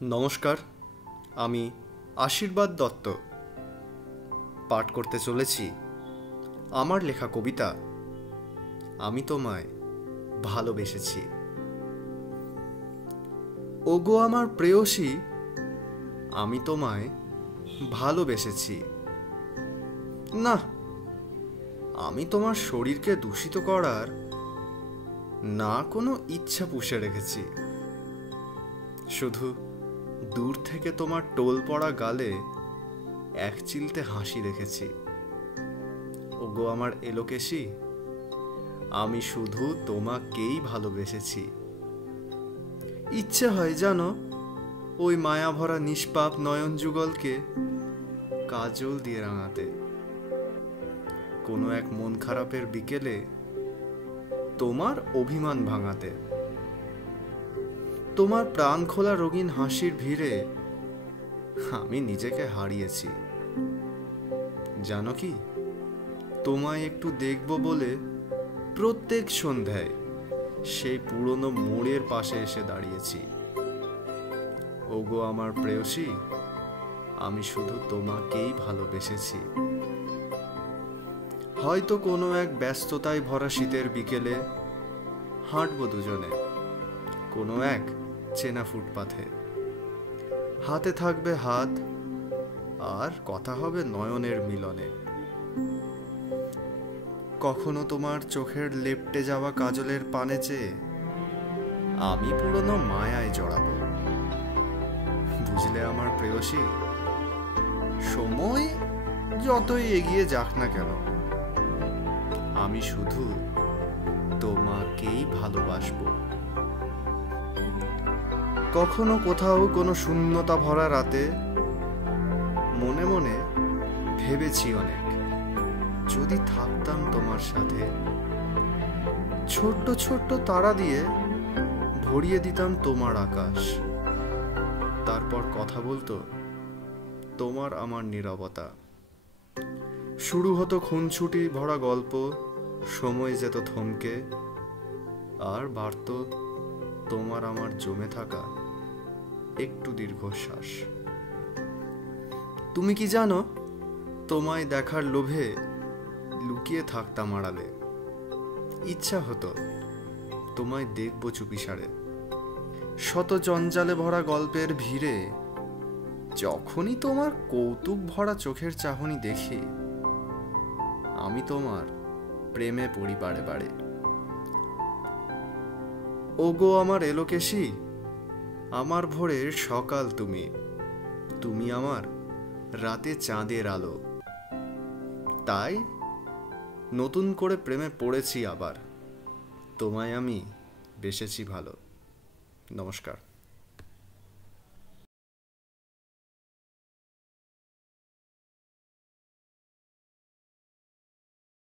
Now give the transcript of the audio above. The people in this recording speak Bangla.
নমস্কার, আমি আশীর্বাদ দত্ত পাঠ করতে চলেছি আমার লেখা কবিতা আমি তোমায় ভালোবেসেছি। ওগো আমার প্রেয়সী, আমি তোমায় ভালোবেসেছি। না, আমি তোমার শরীরকে দূষিত করার না কোনো ইচ্ছা পুষে রেখেছি। শুধু দূর থেকে তোমার টোল পড়া গালে এক চিলতে হাসি রেখেছি। ওগো আমার এলোকেশী, আমি শুধু তোমাকেই ভালোবেসেছি। ইচ্ছে হয় জানো ওই মায়া ভরা নিষ্পাপ নয়ন যুগলকে কাজল দিয়ে রাঙাতে। কোনো এক মন খারাপের বিকেলে তোমার অভিমান ভাঙাতে। তোমার প্রাণ খোলা রঙিন হাসির ভিড়ে আমি নিজেকে হারিয়েছি। জানো কি, তোমায় একটু দেখব বলে প্রত্যেক সন্ধ্যায় সেই পুরনো মোড়ের পাশে এসে দাঁড়িয়েছি। ওগো আমার প্রেয়সী, আমি শুধু তোমাকেই ভালোবেসেছি। হয়তো কোনো এক ব্যস্ততায় ভরা শীতের বিকেলে হাঁটবো দুজনে কোনো এক চেনা ফুটপাথে। হাতে থাকবে হাত আর কথা হবে নয়নের মিলনে। কখনো তোমার চোখের লেপ্টে যাওয়া কাজলের পানে চেয়ে আমি পুরনো মায়ায় জড়াবো। বুঝলে আমার প্রেয়সী, সময় যতই এগিয়ে যাক না কেন, আমি শুধু তোমাকেই ভালোবাসবো। কখনো কোথাও কোনো শূন্যতা ভরা রাতে মনে মনে ভেবেছি অনেক, যদি থাকতাম তোমার সাথে। ছোট্ট ছোট্ট তারা দিয়ে ভরিয়ে দিতাম তোমার আকাশ। তারপর কথা বলতো তোমার আমার নীরবতা। শুরু হতো খুনছুটি ভরা গল্প, সময় যেত থমকে, আর বাড়ত তোমার আমার জমে থাকা একটু দীর্ঘশ্বাস। তুমি কি জানো, তোমায় দেখার লোভে লুকিয়ে থাকতাম আড়ালে। ইচ্ছা হতো তোমায় দেখব চুপিসারে। শত জঞ্জালে ভরা গল্পের ভিড়ে যখনই তোমার কৌতুক ভরা চোখের চাহনি দেখি, আমি তোমার প্রেমে পড়ি বারে বারে। ওগো আমার এলোকেশী, আমার ভোরের সকাল তুমি। তুমি আমার রাতে চাঁদের আলো। তাই নতুন করে প্রেমে পড়েছি আবার। তোমায় আমি বেসেছি ভালো। নমস্কার।